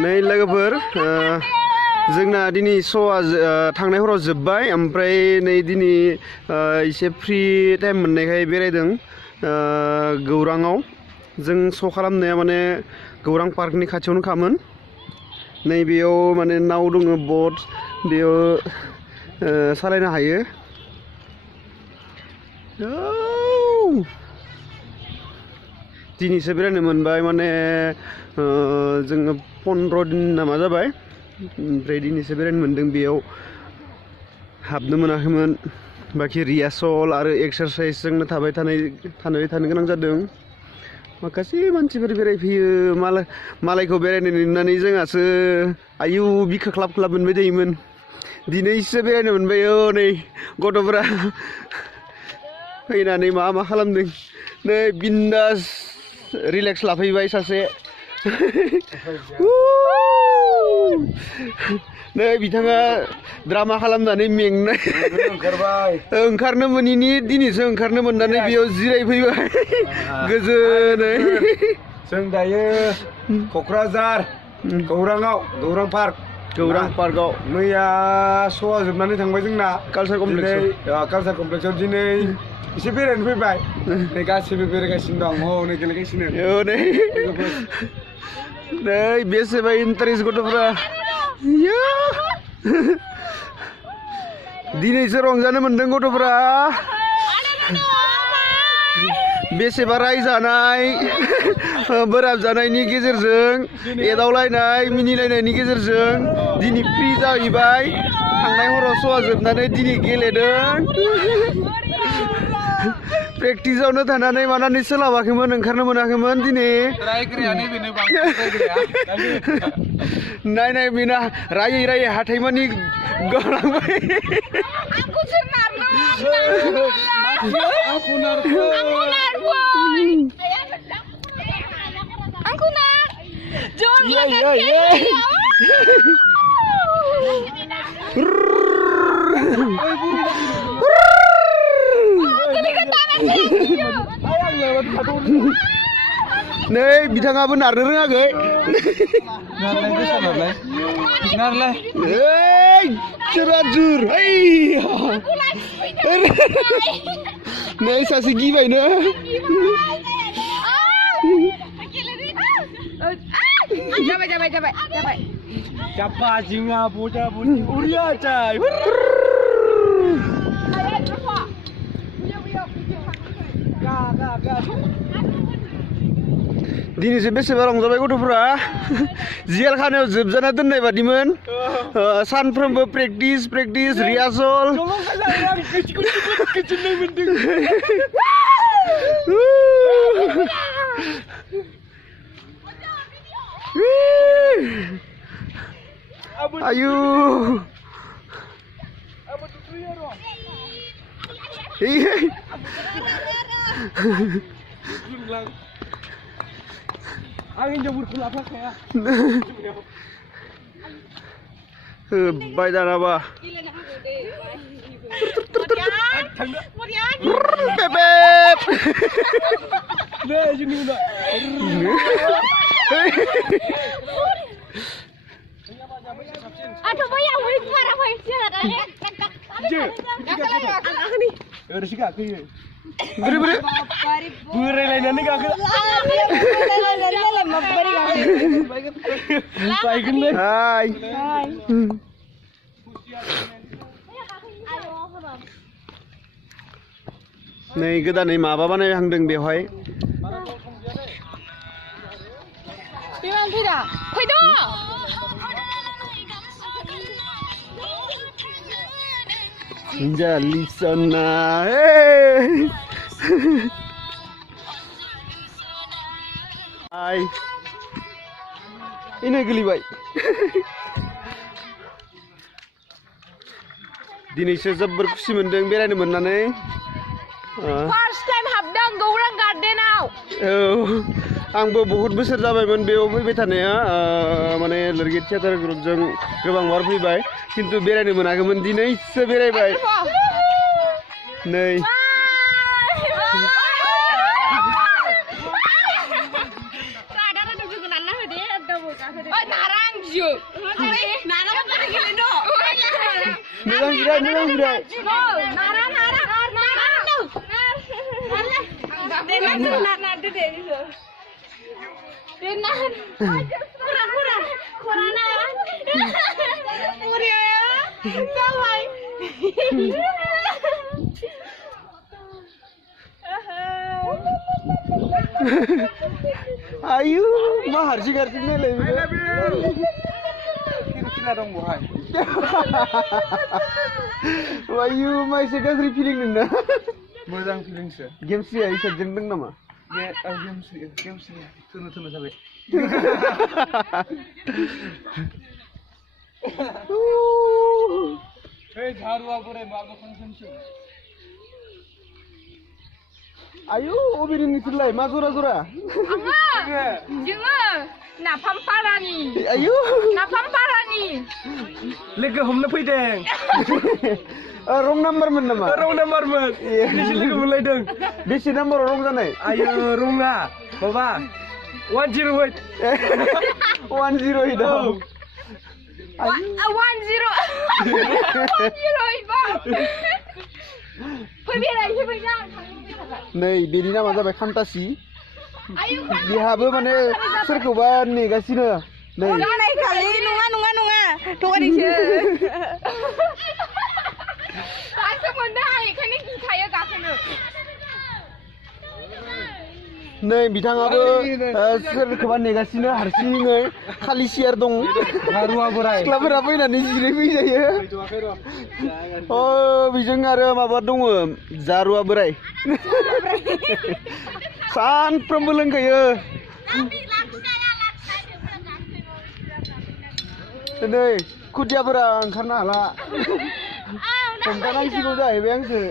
नै लोगोफोर जोंना दिनै श'आ थांनाय हराव जोब्बाय ओमफ्राय नै दिनै एसे फ्रि टाइम मोननायखाय बेरायदों गौराङाव जों श' खालामनाया माने गौरां पार्कनि खाथियावनो खामोन नै बेयाव माने नाव दङ बोट बेयाव सालायनो हायो दिनैसो बेरायनो मोनबाय माने जोङो 15 दिन नामा जाबाय ओमफ्राय दिनैसो बेरायनो मोनदों बेयाव हाबनो मोनाखैमोन बाखि रिहार्सल आरो एक्सारसाइसजोंनो थानो गोनां जादों माखासे मानसिफोर बेरायफैयो मालायखौ बेरायनो नुनानै जोंहासो आयु बिखा ख्लाब ख्लाब मोनबाय थायोमोन दिनैसो बेरायनो मोनबाय नै गथ'फोरा फैनानै मा खालामदों नै बिन्दास रिलेक्स लाफैबाय सासे नै बिथाङा ड्रामा खालामनानै मेंनाय ओंखारनो मोनिनि दिनैसो ओंखारनो मोननानै बेयाव जिरायफैबाय गोजोनै जों दायो क'क्राझार गौरां पार्कआव मैया श'आ जोबनानै थांबाय जोंना कालचार कमप्लेक्सआव दिनै एसे बेरायनो फैबाय नै गासिबो बेरायगासिनो दं नै गेलेगासिनो नै बेसेबा इन्टारेस्ट गथ'फ्रा दिनैसो रंजानो मोनदों गथ'फ्रा बेसेबा रायजानाय बोराब जानायनि गेजेरजों एदावलायनाय मिनिलायनायनि गेजेरजों दिनै फ्रि जाहैबाय थांनाय हराव श'आ जोबनानै दिनै गेलेदों प्रेक्टिसावनो थानानै मानानै सोलाबाखैमोन ओंखारनो मोनाखैमोन दिनै नाय बेना रायै हाथायमानि गलांबाय नै बिथाङाबो नारनो रोङाखै नै सासे गिबायनो दिनैसो बेसेबा रंजाबाय गथ'फ्रा जेल खानायाव जोबजाना दोननाय बादिमोन सानफ्रोमबो प्रेक्टिस रिहार्सल आयु होबाय दानाबा बोरायलायनानै गाखो हाय नै गोदानै माबा बानायहांदों बेवहाय Jalisana, Hai, ini gelibai. Dinayसो जोबोर खुसि मोनदों बेरायनो मोननानै फार्स्ट टाइम हाबदों गौरां गार्डेनाव आंबो बहुत बोसोर जाबायमोन बेयाव फैबाय थानाया माने लोरगि थियेटार ग्रुपजों गोबां बार फैबाय किन्तु बेरायनो मोनाखैमोन दिनैसो बेरायबाय नै नारां 낭주. 나라만 빠르게 너. 누가 그래. 나라. 나 데리서. Renan. Kurang. Muria ya. Sampai. Ayo, mah harji nih lagi. Kira-kira dong bohai. Ayo, mah sekarang feeling nina. Mo장 feeling sih. Game sih, ayo jendeng nama. Game sih. Tunu sampai. Hey, झाड़ुआ बोरे मागो function शो. Ayo, obirin nitilai, ma zura. Junga. Napam parani. Ayo. Napam parani. Lega हमने फैदों. Wrong number men nama. Wrong number men. Ini lega mulai dong. Besi number wrong janai. Ayo wrong lah, Baba. 108. 10 itu. 10. 10 iba. Nei, बेनि नामा जाबाय खान्तासि. बिहाबो माने सोरखौबा नेगासिनो. नै. नङा. थगायदोंसो. दासो मोनदों आं बेखायनो गिखायो गाखोनो. नै बिथाङाबो सोरखौबा नेगासिनो हारसिङै खालि सियार दं. झाड़ुआ बोराय. सिख्लाफोरा फैनानै जिरायफैजायो. बेजों आरो माबा दङ जारुवा बोराय. सानफ्रोमबो लोंखायो. नै खुदियाफोरा ओंखारनो हाला. हमथानांसिगौ जाहैबाय आंसो.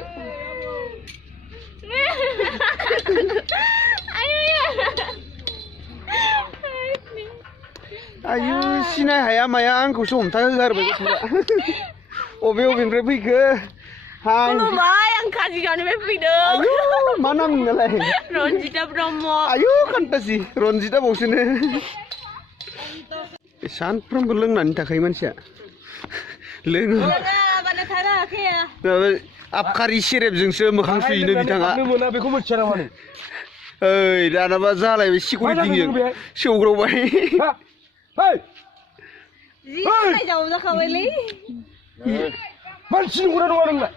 आयु सिनाय हाया माया आंखौसो हमथा होगारबाय गथ'फ्रा. अबेनिफ्राय फैखो? खुलुमबाय, आं काजिगावनिफ्राय फैदों. आयु मा नाम नोंनालाय? रनजिता ब्रह्म. आयु खान्तासि रनजिता बावसोनो. सानफ्रोमबो लोंनानै थाखायो मानसिया. लोङो. आबखारि सेरेबजोंसो मोखां सुयोनो बिथाङा. मोना बेखौ मिथिया नामा नों? ओइ दानाबा जालायबाय सिकिउरिटिजों सौग्रावबाय. Hey! Ji này giàu ra không ấy? मानसिनि गरा दङ नोंलाय?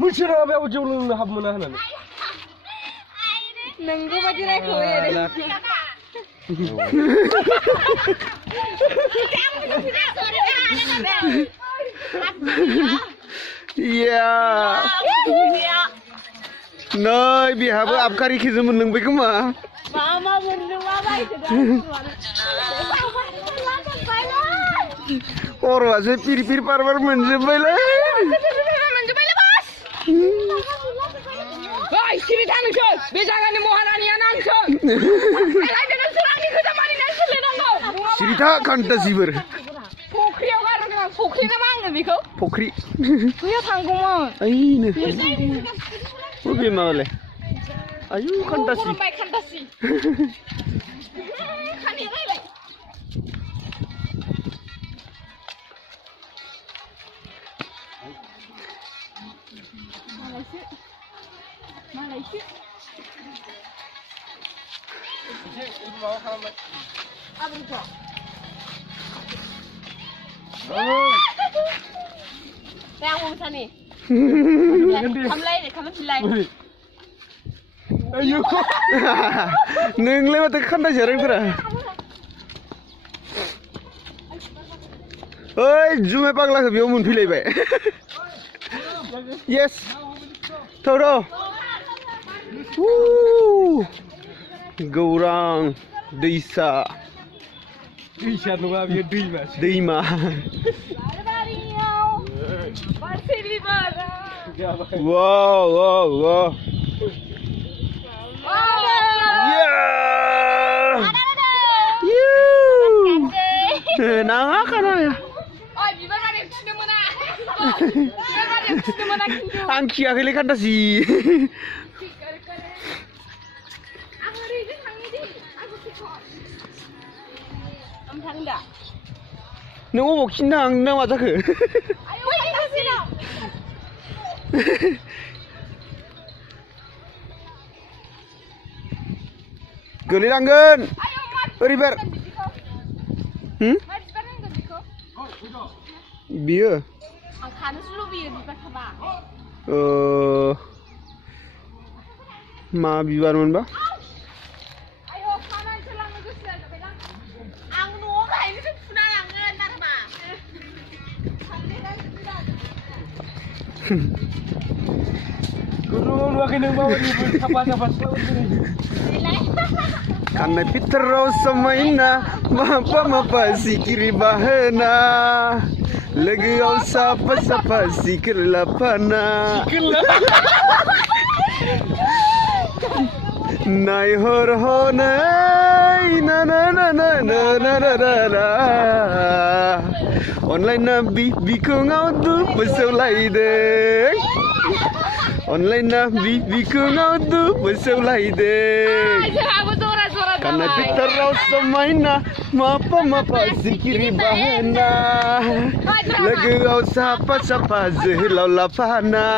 मोनथिया नामा बेयाव जौ लोंनो हाबनो मोना होननानै? नोंगौ बायदि रायखोबाय Iya. Nei, bihabu abkari kizum menunggu kuma. Mama menunggu apa itu? Orang aja piri-piri parbar menjebel. Menjebel bos. Hei, sini tangan kau. Bejangan Maharani anangkau. Elai dengan surang ni kita mari nasi lenongkau. Cerita kanta siber. Pokri awak orang pokri nama angin biko. Pokri. Tuya tanggungan. Aini. Ubi maule. Ayu kantasi. Kurang baik kantasi. Kani lele. Malaysia. Apa itu? Yang mau sana ni. Kamu pilih. Ayo. Nenglah mata kanta jarang pura. Oi, jume pagla ke biar mun pilih baik. Yes. Tahu. Gaurang desa. Desa tu apa dia dima. Dima. Wow. Yeah. Nangak kan ya? Oh, biar mana sudah mana? Biar mana sudah mana? Angki akhirnya kan dah sih. Ang hari ini, aku sikap. Am thang dah. नों अबाव खिन्थां ना मा जाखो? गोलैलांगोन ओरै बार बियो मा बिबारमोनबा? Karena Fitro semaina mapa sikiri bahana legau sapa sikir lapana nai hor honai na online nabi bikungau tu besau laide online nabi bikungau tu besau laide karena kita rasa mainna mapa sikiri bahana legau sapa zehilau lapana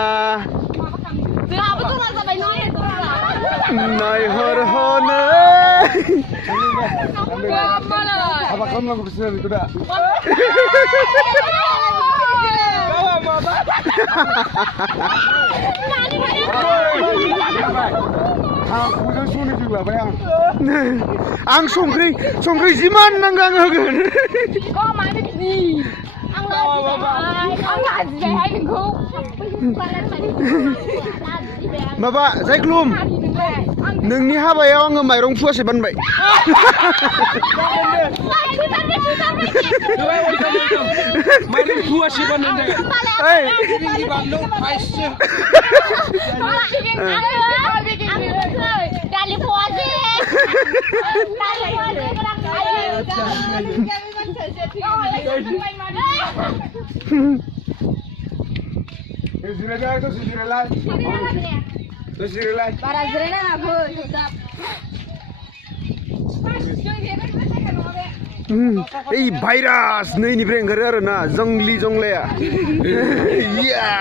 nai hor honai apa kamu lagu besar itu dah? Aku sulit juga bayang. Ang songkri ziman nanggang hogan. Kok mana di? Ang lagi ku. Bapak, saya belum. Nengni habayaw ang mayrong puas iban bay. Mayrong puas iban nende. Hey. Dali puas. Para zrena aku tetap. Eh virus नै निफ्राय ओंखारो आरो ना जंगली जंगलाया या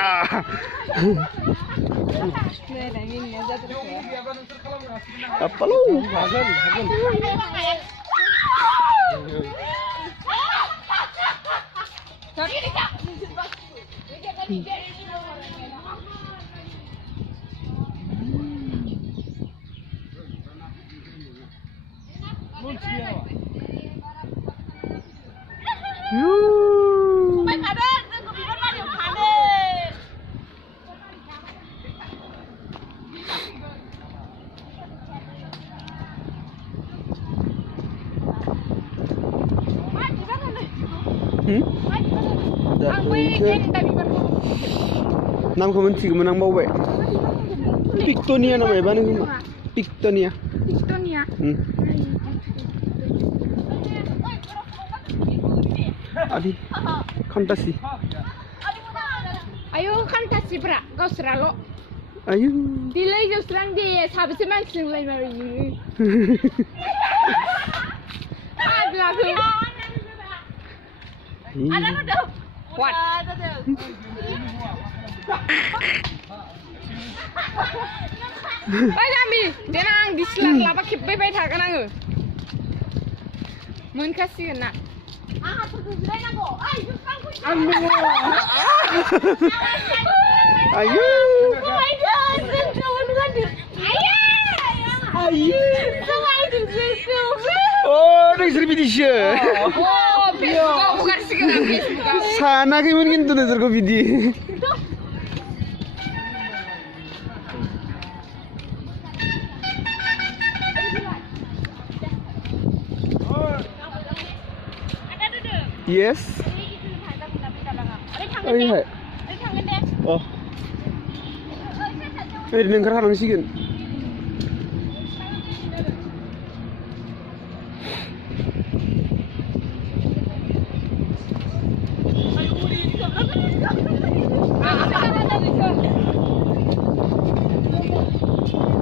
apalo नामखौ मोनथिगौमोन आं बावबाय पिक्टोनिया ना मायबा नों पिक्टोनिया Adi fantasi ayo fantasi bra gausralo ayo dilai gausrang de sabse mansin lai mari adlaku ada udah what Oi Jami, denang dislan lapa kibbe bai थागोन आङो मोनखासिगोन ना आहा थुजुरायनांगौ ओइ जुस्रांखौ ayo oh nोंसोर बिदिसो सानाखैमोन खिन्थु नोंसोरखौ बिदि yes ओइहाय अ ओरैनो ओंखारखानांसिगोन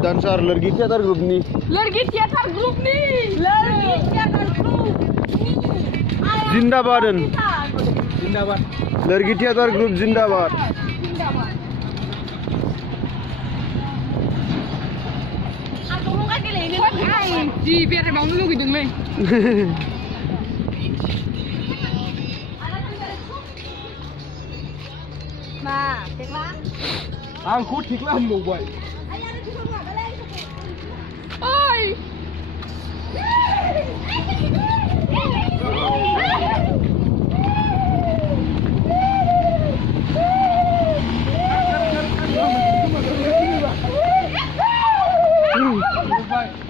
dancer lagi theater group nih जिंदाबाद जिंदाबाद लड़की थिएटर ग्रुप जिंदाबाद Di biar mau lu gitu nih. Ma, thiệt lắm. Ăn khút thiệt lắm mù vậy. Ôi.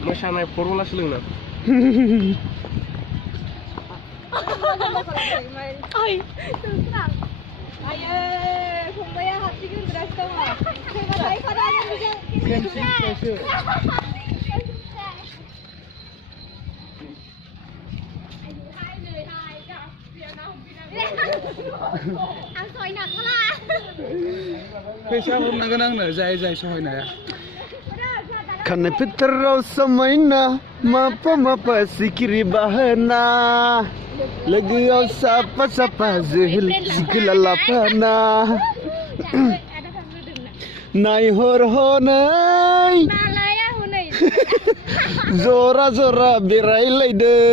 Mosanai formuला सोलोंनो Ôi, terang. Ayo, फंबाया हारसिगोन बिराद दङ. सोरबा थाइफादा नोंजों. Ang soy nak lah. फैसा हरनांगोन आंनो जाय जाय सहायनो हाया खाने पितराव समायना मापा मापा सिखिरि बाहोना लोगोआव साफा साफा जोहोल सिखोलालाफाना नायहर हनै Malaya hunay. जरा जरा बेरायलायदों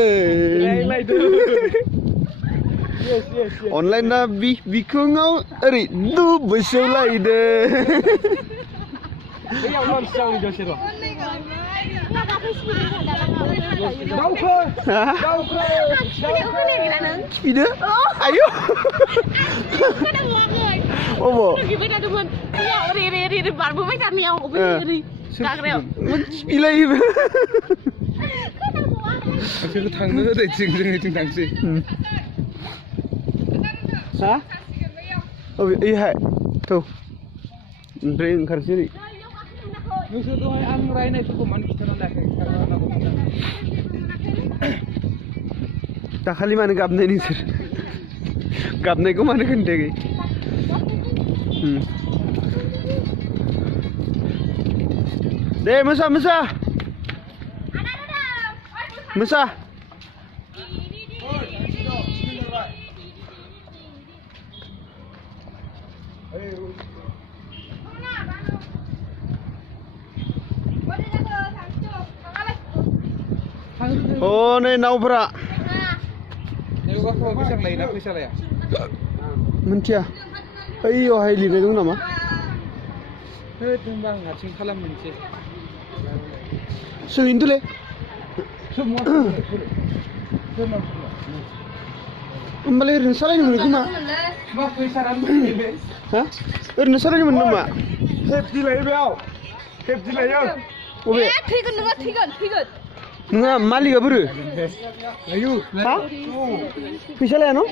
अनलाइना बिखुङाव ओरै दुबैसोलायदों Yang non sang di sini. Ide? Ayo. Apa? Gimana teman? Ya, ri barbu mai kan yang ri. Kagreo. Pilih. Aku tangno deh cing tangsi. Hah? Oh iya. Tuh. Ompray oंखारसै नोंसोर दहाय आं रायनायफोरखौ मानो खिथाना लायाखै दाखालि मानो गाबनाय नोंसोर गाबनायखौ मानो खोन्थायाखै दे मोसा मोसा मोसा Oh, नै नावफोरा फैसा लायोना फैसा लाया मिन्थिया ओइयावहाय लिरनाय दं नामा होदोंबा आं हारसिं खालामनोसै सोहैनोथ'लै होमबालाय ओरैनो सालायनो मोनो खोमा मा फैसा राननो हा ओरैनो सालायनो मोनो नामा हेबदि लायो बेयाव हेबदि लायो अबे थैगोन नोङो थैगोन नोङा मालिकआ बोरो आयु हा फैसा लाया न'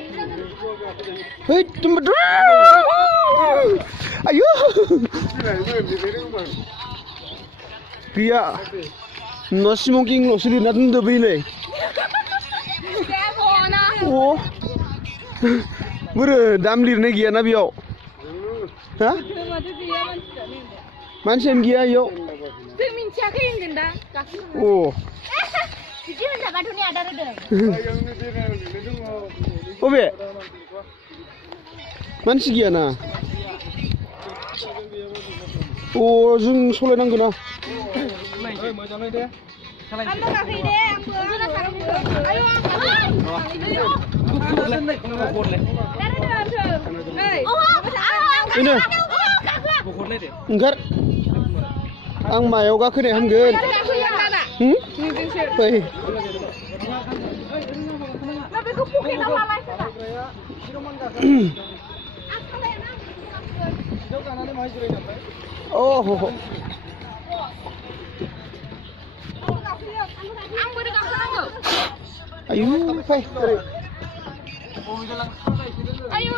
है तुम्बा आयु गैया न' स्मकिंल'सो लिरना दोनदो बैलाय अ बोरो दाम लिरनाय गैयाना बेयाव हा मानसियानो गैया इयाव जों मिन्थियाखै होनगोन दा अ बिदि होनजाबाथ' ने आदार होदों अबे मानसि गैयाना अ जों सलायनांगौ ना मोजाङै दे आंबो गाखै दे आंबो आयु इनो ओंखार आं मायाव गाखोनाय हामगोन फै Oh, ayo, fai. Ayo.